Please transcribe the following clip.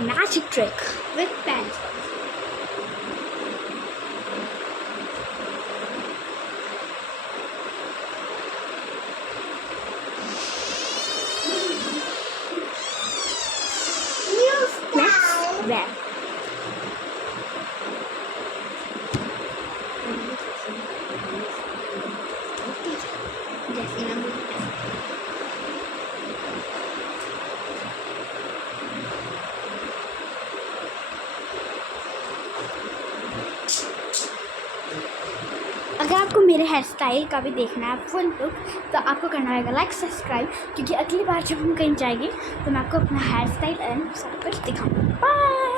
magic trick with pencils. Let's wrap. अगर आपको मेरे हेयर स्टाइल का भी देखना है फुल लुक तो आपको करना होगा लाइक सब्सक्राइब, क्योंकि अगली बार जब हम कहीं जाएंगे तो मैं आपको अपना हेयर स्टाइल एंड सब कुछ दिखाऊंगी। बाय।